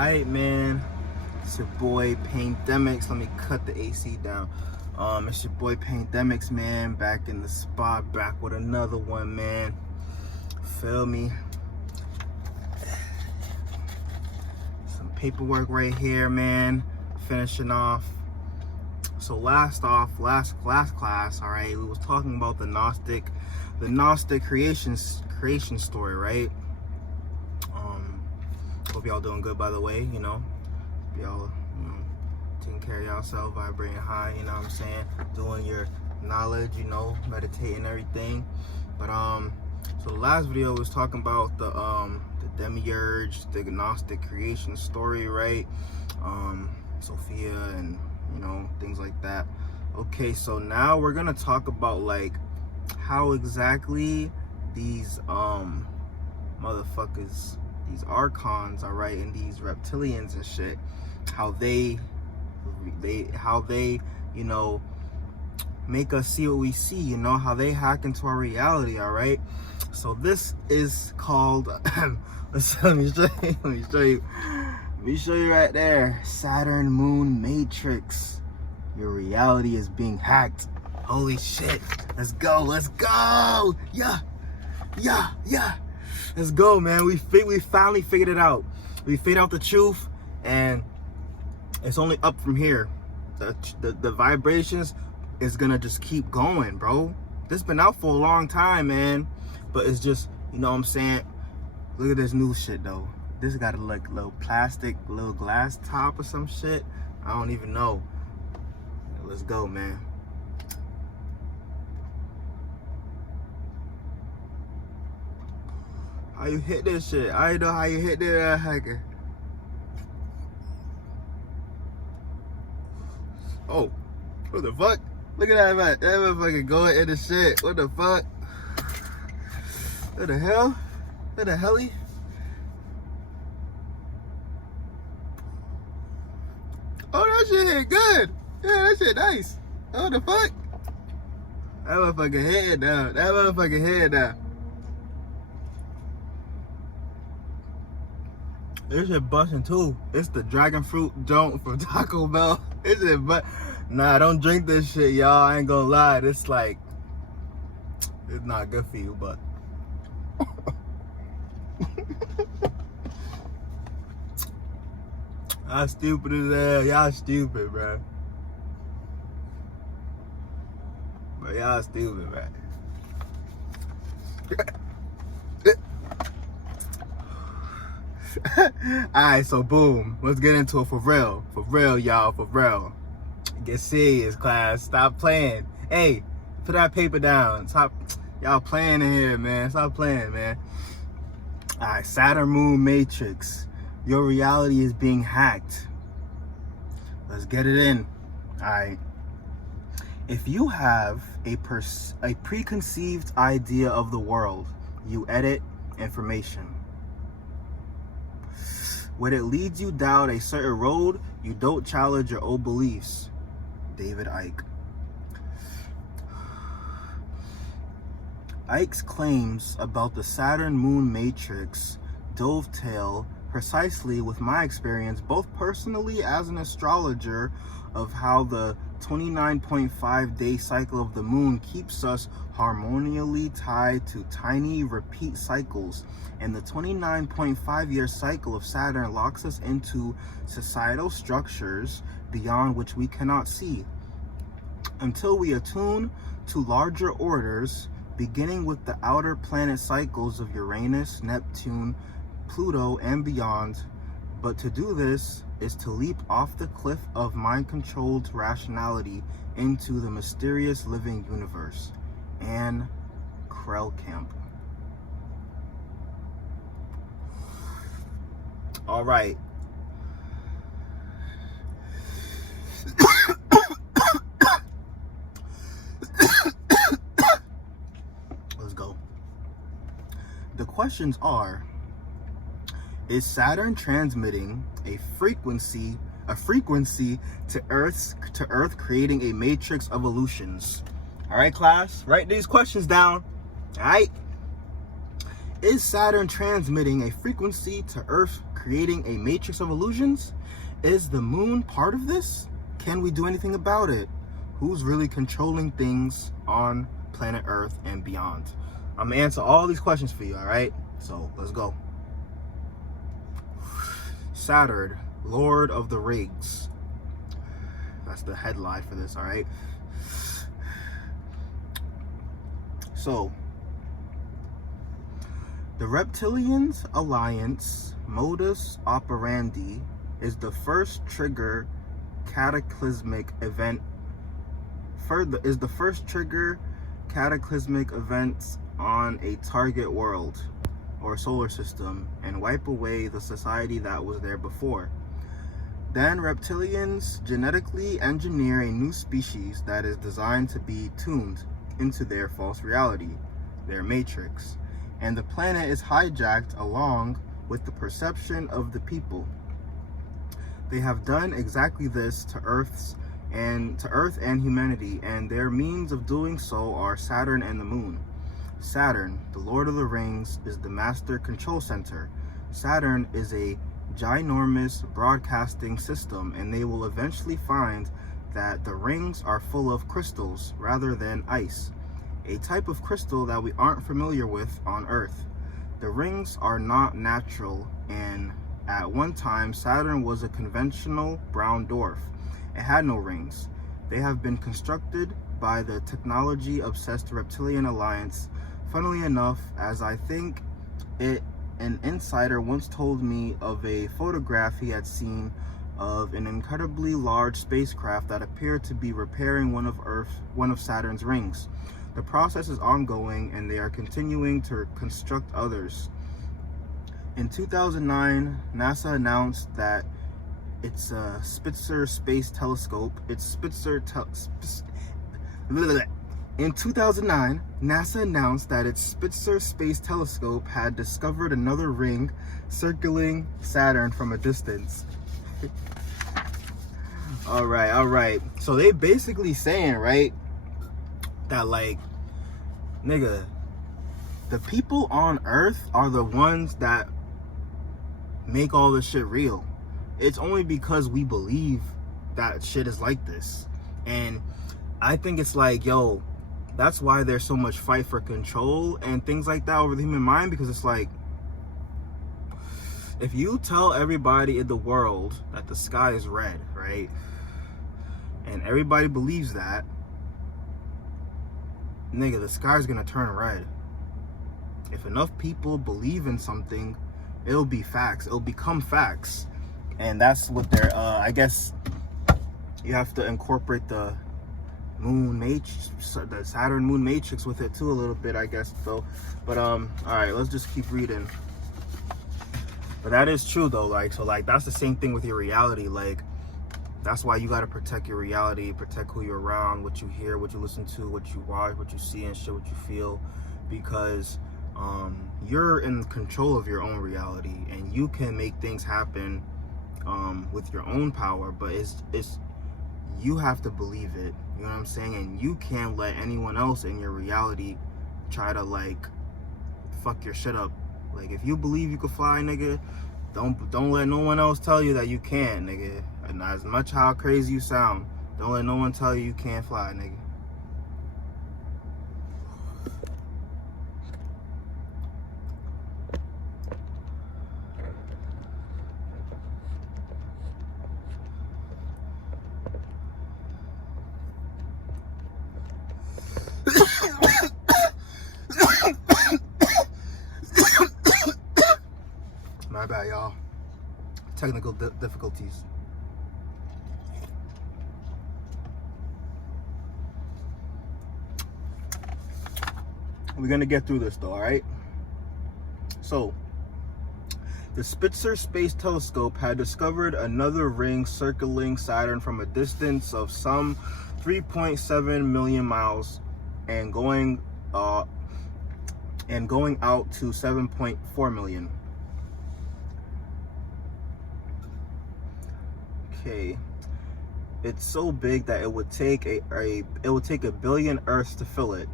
Alright, man. It's your boy Paindemics. Let me cut the AC down. It's your boy Paindemics, man. Back in the spot, back with another one, man. Feel me? Some paperwork right here, man. Finishing off. So last class, all right, we was talking about the Gnostic creation story, right? Hope y'all doing good, by the way. Y'all, taking care of yourself, vibrating high. You know what I'm saying? Doing your knowledge, meditating, everything. But so the last video was talking about the demiurge, the Gnostic creation story, right? Sophia and things like that. Okay, so now we're gonna talk about like how exactly these motherfuckers, these archons, all right, and these reptilians and shit, how they make us see what we see, how they hack into our reality, all right? So this is called let me show you right there. Saturn moon matrix. Your reality is being hacked. Holy shit. Let's go. Yeah. Let's go, man. We finally figured it out. We figured out the truth, and it's only up from here. The vibrations is gonna just keep going, bro. This been out for a long time, man. But it's just, what I'm saying? Look at this new shit, though. This got a little plastic, little glass top or some shit. I don't even know. Let's go, man. How you hit this shit? I know how you hit that hacker. Oh, what the fuck? Look at that, man. That motherfucker going in the shit. What the fuck? What the hell? What the helly? Oh, that shit hit good. Yeah, that shit nice. What the fuck? That motherfucker head down. This shit busting too. It's the dragon fruit joint from Taco Bell. It's it, but nah, don't drink this shit, y'all. I ain't gonna lie. It's like, it's not good for you, but y'all stupid as hell. Y'all stupid, bro. But y'all stupid, man. Alright, so boom. Let's get into it for real. For real, y'all. For real. Get serious, class. Stop playing. Hey, put that paper down. Stop. Y'all playing in here, man. Stop playing, man. Alright, Saturn moon matrix. Your reality is being hacked. Let's get it in. Alright. If you have a preconceived idea of the world, you edit information. When it leads you down a certain road, you don't challenge your old beliefs. David Icke. Icke's claims about the Saturn moon matrix dovetail precisely with my experience, both personally as an astrologer, of how the 29.5 day cycle of the moon keeps us harmoniously tied to tiny repeat cycles, and the 29.5 year cycle of Saturn locks us into societal structures beyond which we cannot see until we attune to larger orders, beginning with the outer planet cycles of Uranus, Neptune, Pluto, and beyond. But to do this is to leap off the cliff of mind-controlled rationality into the mysterious living universe. Anne Krellkamp. All right. Let's go. The questions are: is Saturn transmitting a frequency to Earth, creating a matrix of illusions? All right, class, write these questions down. All right. Is Saturn transmitting a frequency to Earth, creating a matrix of illusions? Is the moon part of this? Can we do anything about it? Who's really controlling things on planet Earth and beyond? I'm gonna answer all these questions for you, all right? So let's go. Saturn, Lord of the Rings. That's the headline for this, all right? So, the Reptilians Alliance modus operandi is the first trigger cataclysmic event. Is the first trigger cataclysmic events on a target world or solar system and wipe away the society that was there before. Then reptilians genetically engineer a new species that is designed to be tuned into their false reality, their matrix, and the planet is hijacked along with the perception of the people. They have done exactly this to Earth and humanity, and their means of doing so are Saturn and the moon. Saturn, the Lord of the Rings, is the master control center. Saturn is a ginormous broadcasting system, and they will eventually find that the rings are full of crystals rather than ice, a type of crystal that we aren't familiar with on Earth. The rings are not natural, and at one time Saturn was a conventional brown dwarf. It had no rings. They have been constructed by the technology-obsessed Reptilian Alliance. Funnily enough, as I think an insider once told me of a photograph he had seen of an incredibly large spacecraft that appeared to be repairing one of Saturn's rings. The process is ongoing, and they are continuing to construct others. In 2009, NASA announced that its Spitzer Space Telescope, In 2009, NASA announced that its Spitzer Space Telescope had discovered another ring circling Saturn from a distance. All right. So they basically saying, right, that like, nigga, the people on Earth are the ones that make all this shit real. It's only because we believe that shit is like this. And I think it's like, yo, that's why there's so much fight for control and things like that over the human mind, because it's like, if you tell everybody in the world that the sky is red, right, and everybody believes that, nigga, the sky's gonna turn red. If enough people believe in something, it'll be facts. It'll become facts. And that's what they're, I guess you have to incorporate the moon matrix, the Saturn moon matrix with it too a little bit, I guess. So, but all right, let's just keep reading. But that is true though, like, so like that's the same thing with your reality. Like, that's why you got to protect your reality, protect who you're around, what you hear, what you listen to, what you watch, what you see, and shit, what you feel, because you're in control of your own reality, and you can make things happen with your own power. But it's you have to believe it, you know what I'm saying? And you can't let anyone else in your reality try to like fuck your shit up. Like, if you believe you can fly, nigga, don't let no one else tell you that you can't, nigga. And as much how crazy you sound, don't let no one tell you you can't fly, nigga. My bad, y'all. Technical difficulties. We're gonna get through this though, all right? So, the Spitzer Space Telescope had discovered another ring circling Saturn from a distance of some 3.7 million miles and going out to 7.4 million. Okay, it's so big that it would take a billion Earths to fill it.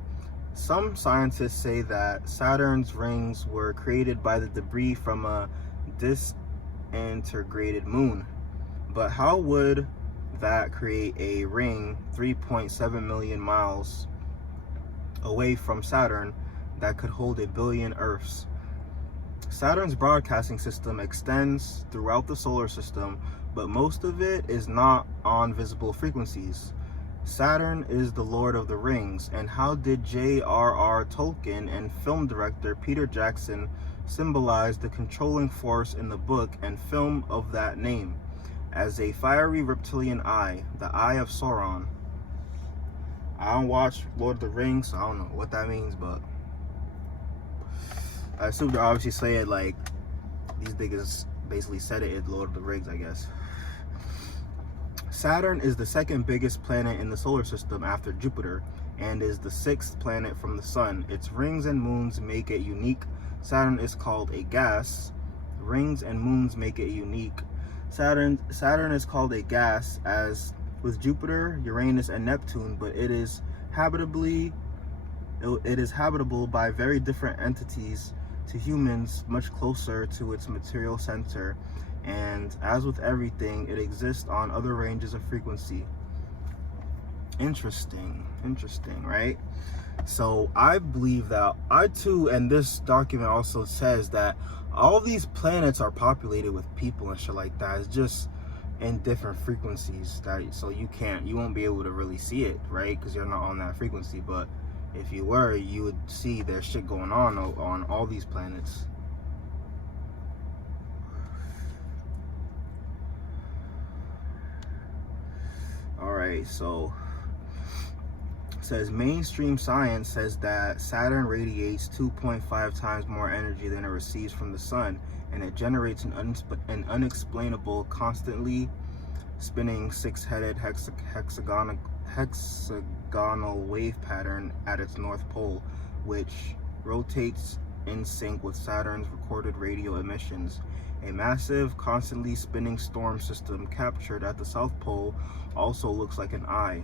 Some scientists say that Saturn's rings were created by the debris from a disintegrated moon. But how would that create a ring 3.7 million miles away from Saturn that could hold a billion Earths? Saturn's broadcasting system extends throughout the solar system, but most of it is not on visible frequencies. Saturn is the Lord of the Rings, and how did J.R.R. Tolkien and film director Peter Jackson symbolize the controlling force in the book and film of that name? As a fiery reptilian eye, the Eye of Sauron. I don't watch Lord of the Rings, so I don't know what that means, but I assume they're obviously saying like these niggas basically said it in Lord of the Rings, I guess. Saturn is the second biggest planet in the solar system after Jupiter and is the sixth planet from the sun. Its rings and moons make it unique. Saturn is called a gas. Rings and moons make it unique. Saturn is called a gas as with Jupiter, Uranus, and Neptune, but it is habitable by very different entities to humans, much closer to its material center. And as with everything, it exists on other ranges of frequency. Interesting, right? So I believe that I too, and this document also says that all these planets are populated with people and shit like that. It's just in different frequencies so you won't be able to really see it, right? Because you're not on that frequency. But if you were, you would see there's shit going on all these planets. Alright, so it says mainstream science says that Saturn radiates 2.5 times more energy than it receives from the sun, and it generates an unexplainable, constantly spinning six-headed hexagonal wave pattern at its north pole, which rotates in sync with Saturn's recorded radio emissions. A massive, constantly spinning storm system captured at the South Pole also looks like an eye.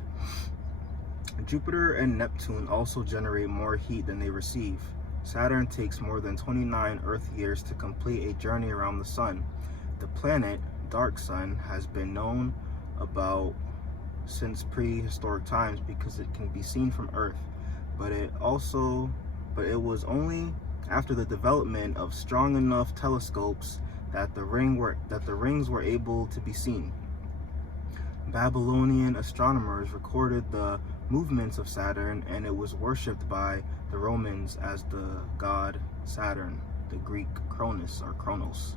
Jupiter and Neptune also generate more heat than they receive. Saturn takes more than 29 Earth years to complete a journey around the Sun. The planet, dark sun, has been known about since prehistoric times because it can be seen from Earth, but it was only after the development of strong enough telescopes that the rings were able to be seen. Babylonian astronomers recorded the movements of Saturn, and it was worshipped by the Romans as the god Saturn, the Greek Kronos.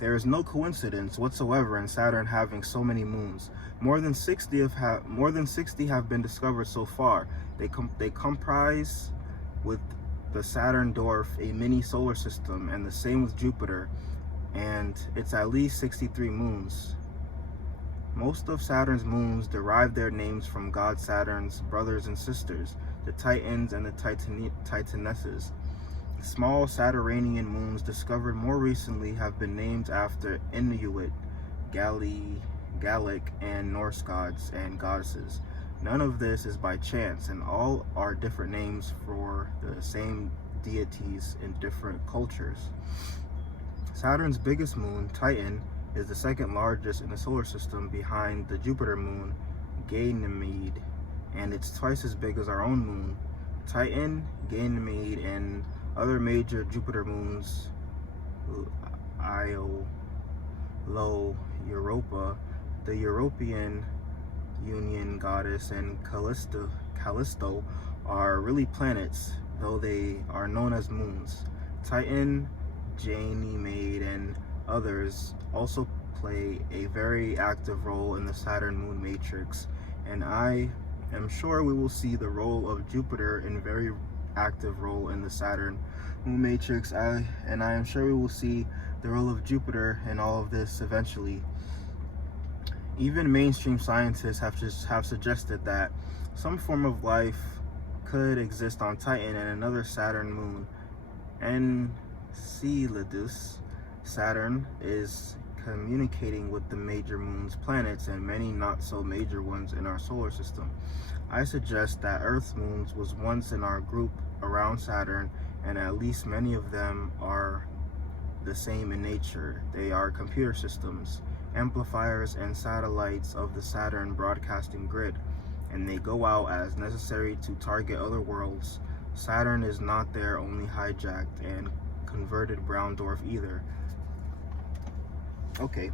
There is no coincidence whatsoever in Saturn having so many moons. More than 60 have been discovered so far. They comprise, with the Saturn dwarf, a mini solar system, and the same with Jupiter, and it's at least 63 moons. Most of Saturn's moons derive their names from god Saturn's brothers and sisters, the Titans and the Titanesses. Small Saturnian moons discovered more recently have been named after Inuit, Gallic, and Norse gods and goddesses. None of this is by chance, and all are different names for the same deities in different cultures. Saturn's biggest moon, Titan, is the second largest in the solar system behind the Jupiter moon, Ganymede, and it's twice as big as our own moon. Titan, Ganymede, and other major Jupiter moons, Io, Lo, Europa, the European Union goddess, and Callisto are really planets, though they are known as moons. Titan, Ganymede, and others also play a very active role in the Saturn moon matrix, and I am sure we will see the role of Jupiter in very active role in the Saturn moon matrix, and I am sure we will see the role of Jupiter in all of this eventually. Even mainstream scientists have suggested that some form of life could exist on Titan and another Saturn moon, Enceladus. Saturn is communicating with the major moons, planets, and many not so major ones in our solar system. I suggest that Earth's moons was once in our group around Saturn, and at least many of them are the same in nature. They are computer systems, amplifiers, and satellites of the Saturn broadcasting grid, and they go out as necessary to target other worlds. Saturn is not their only hijacked and converted brown dwarf either. Okay.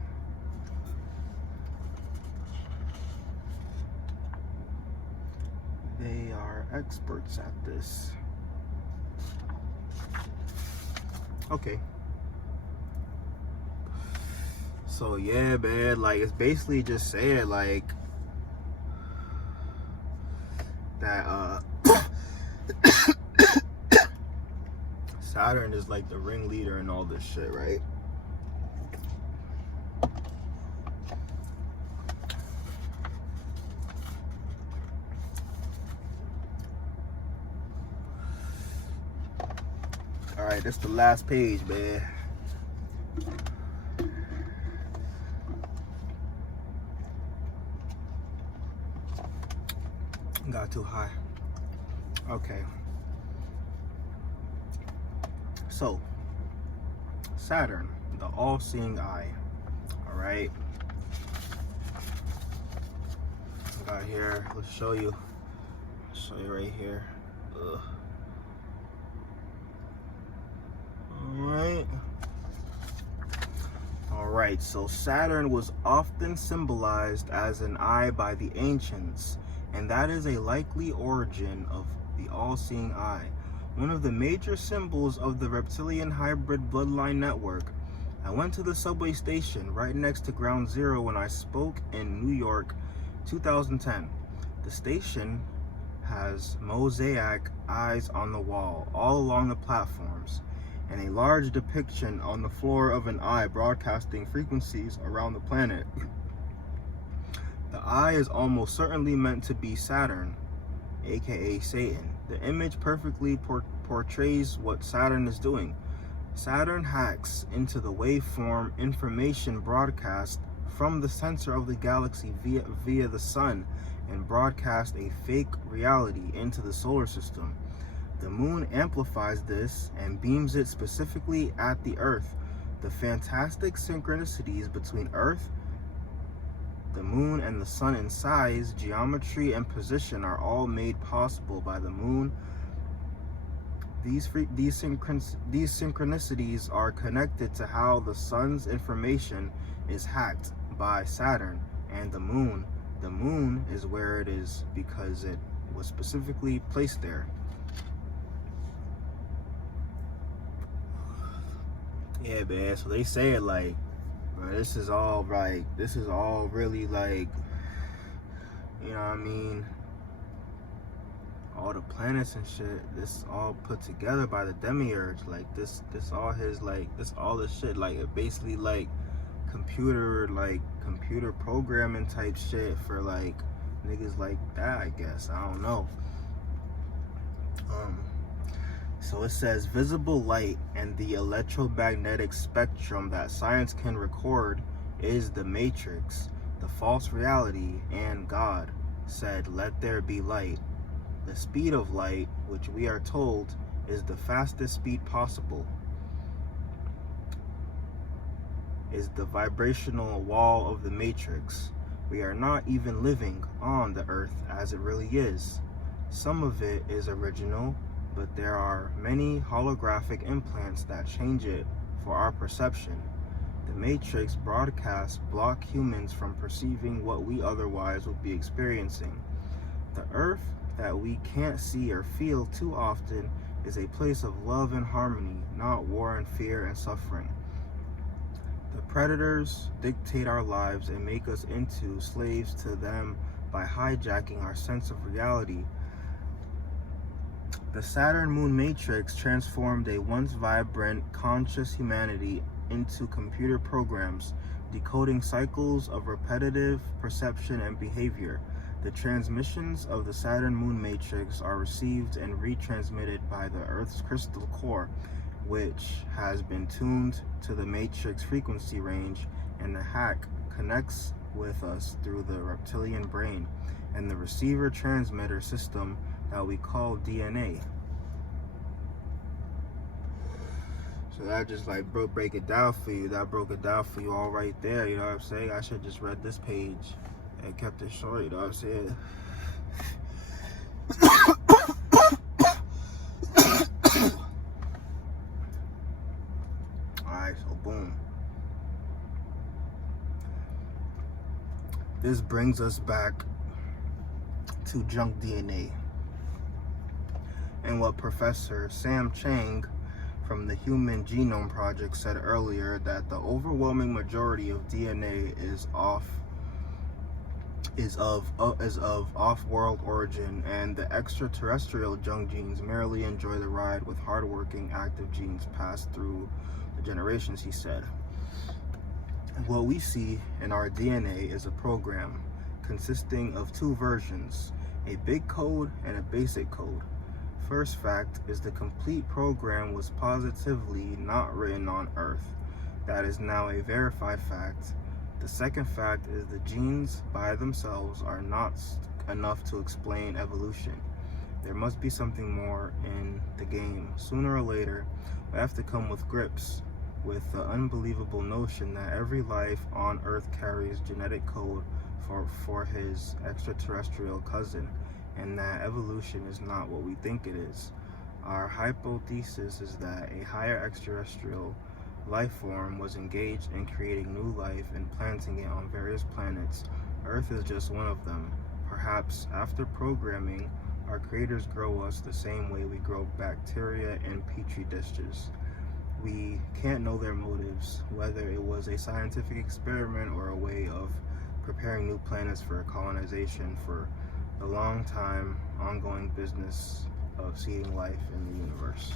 They are experts at this. Okay. So yeah, man, like it's basically just saying like that Saturn is like the ringleader in all this shit, right? All right, that's the last page, man. Got too high. Okay. So, Saturn, the all-seeing eye. All right. Got here. Let's show you. Show you right here. Ugh. All right. So Saturn was often symbolized as an eye by the ancients, and that is a likely origin of the all-seeing eye. One of the major symbols of the reptilian hybrid bloodline network. I went to the subway station right next to Ground Zero when I spoke in New York, 2010. The station has mosaic eyes on the wall all along the platforms, and a large depiction on the floor of an eye broadcasting frequencies around the planet. The eye is almost certainly meant to be Saturn, aka Satan. The image perfectly portrays what Saturn is doing. Saturn hacks into the waveform information broadcast from the center of the galaxy via the sun and broadcast a fake reality into the solar system. The moon amplifies this and beams it specifically at the Earth. The fantastic synchronicities between Earth, the moon, and the sun in size, geometry, and position are all made possible by the moon. These synchronicities are connected to how the sun's information is hacked by Saturn and the moon. The moon is where it is because it was specifically placed there. Yeah, man. So they say it like, bro, this is all really like, you know what I mean? All the planets and shit, this all put together by the demiurge. Like this all his, like, this all the shit, like it basically like computer programming type shit for like niggas like that, I guess. I don't know. So it says visible light and the electromagnetic spectrum that science can record is the matrix, the false reality, and God said, "Let there be light." The speed of light, which we are told is the fastest speed possible, is the vibrational wall of the matrix. We are not even living on the Earth as it really is. Some of it is original, but there are many holographic implants that change it for our perception. The matrix broadcasts block humans from perceiving what we otherwise would be experiencing. The Earth that we can't see or feel too often is a place of love and harmony, not war and fear and suffering. The predators dictate our lives and make us into slaves to them by hijacking our sense of reality. The Saturn moon matrix transformed a once vibrant, conscious humanity into computer programs, decoding cycles of repetitive perception and behavior. The transmissions of the Saturn moon matrix are received and retransmitted by the Earth's crystal core, which has been tuned to the matrix frequency range, and the hack connects with us through the reptilian brain and the receiver transmitter system that we call DNA. So that just like break it down for you. That broke it down for you all right there. You know what I'm saying? I should just read this page and kept it short. You know what I'm saying? Alright, so boom. This brings us back to junk DNA and what Professor Sam Chang from the Human Genome Project said earlier, that the overwhelming majority of DNA is of off-world origin, and the extraterrestrial junk genes merely enjoy the ride with hardworking active genes passed through the generations, he said. What we see in our DNA is a program consisting of two versions, a big code and a basic code. First fact is the complete program was positively not written on Earth. That is now a verified fact. The second fact is the genes by themselves are not enough to explain evolution. There must be something more in the game. Sooner or later, we have to come with grips with the unbelievable notion that every life on Earth carries genetic code for his extraterrestrial cousin, and that evolution is not what we think it is. Our hypothesis is that a higher extraterrestrial life form was engaged in creating new life and planting it on various planets. Earth is just one of them. Perhaps after programming, our creators grow us the same way we grow bacteria in petri dishes. We can't know their motives, whether it was a scientific experiment or a way of preparing new planets for colonization, for the long time ongoing business of seeding life in the universe.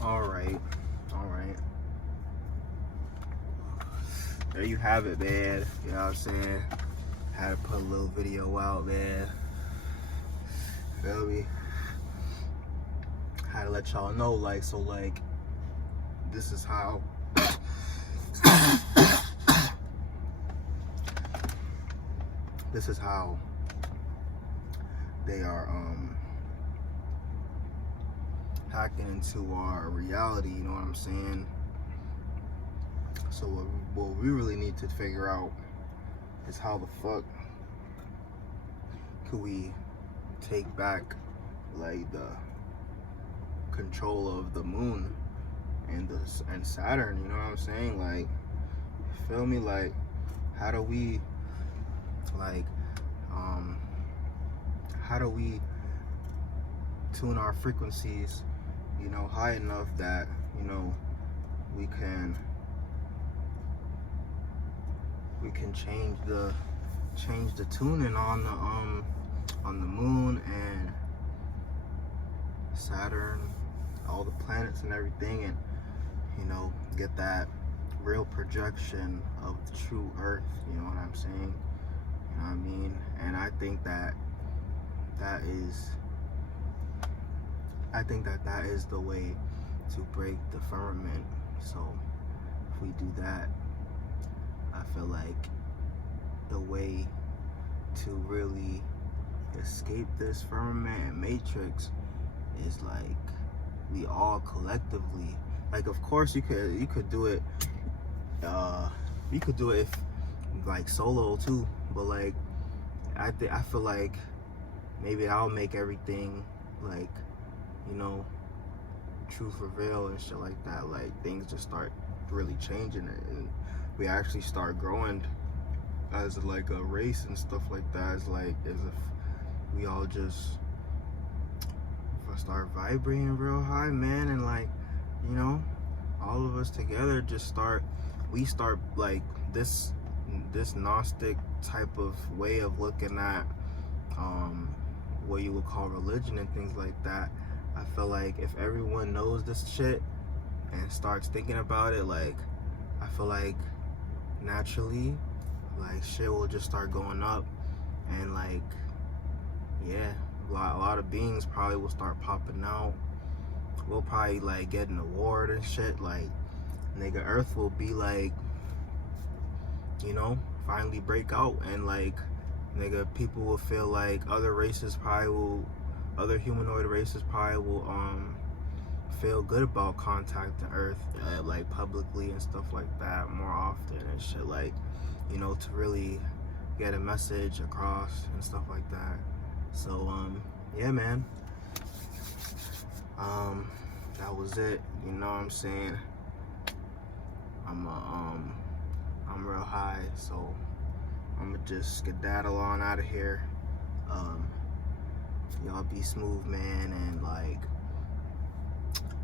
All right. There you have it, man. You know what I'm saying? Had to put a little video out, man. Feel me? Had to let y'all know, like, so, like, this is how this is how they are hacking into our reality, you know what I'm saying? So what we really need to figure out is how the fuck could we take back like the control of the moon and Saturn, you know what I'm saying? Like, feel me? Like, how do we tune our frequencies, you know, high enough that, you know, we can change the tuning on the moon and Saturn, all the planets and everything, and, you know, get that real projection of the true Earth, you know what I'm saying? You know what I mean? And I think that is the way to break the firmament. So if we do that, I feel like the way to really escape this firmament and matrix is like we all collectively, like, of course you could do it if like solo too, but like I feel like maybe I'll make everything like, you know, truth reveal and shit like that. Like, things just start really changing and we actually start growing as like a race and stuff like that. It's like as if we all just start vibrating real high, man, and like, you know, all of us together just start like this Gnostic type of way of looking at what you would call religion and things like that. I feel like if everyone knows this shit and starts thinking about it, like, I feel like naturally, like, shit will just start going up, and like, yeah, a lot of beings probably will start popping out. we'll probably like get an award and shit. Like, nigga, Earth will be like, you know, finally break out, and like, nigga, people will feel like other humanoid races probably will feel good about contacting Earth, like publicly and stuff like that more often and shit, like, you know, to really get a message across and stuff like that. So yeah, man, that was it. You know what I'm saying? I'm real high, so I'ma just skedaddle on out of here. Y'all be smooth, man, and like,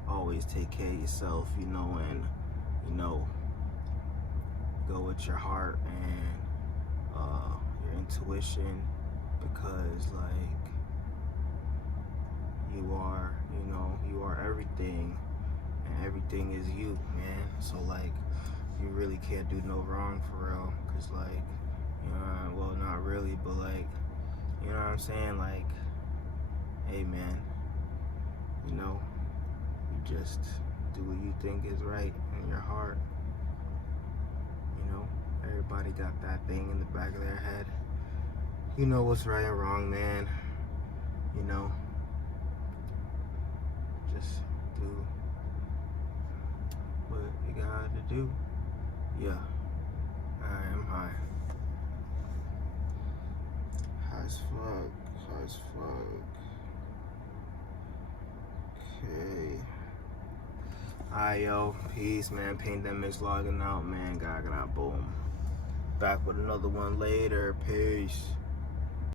always take care of yourself, you know, and you know, go with your heart and your intuition, because like, you are, you know, you are everything, and everything is you, man. So like, you really can't do no wrong for real, because like, you know, well, not really, but like, you know what I'm saying, like, hey man, you know, you just do what you think is right in your heart. You know, everybody got that thing in the back of their head. You know what's right and wrong, man. You know, just do what you gotta do. Yeah, I am high. High as fuck, high as fuck. Okay. Alright, yo, peace, man. Pandemic's logging out, man. Gaga, boom. Back with another one later. Peace.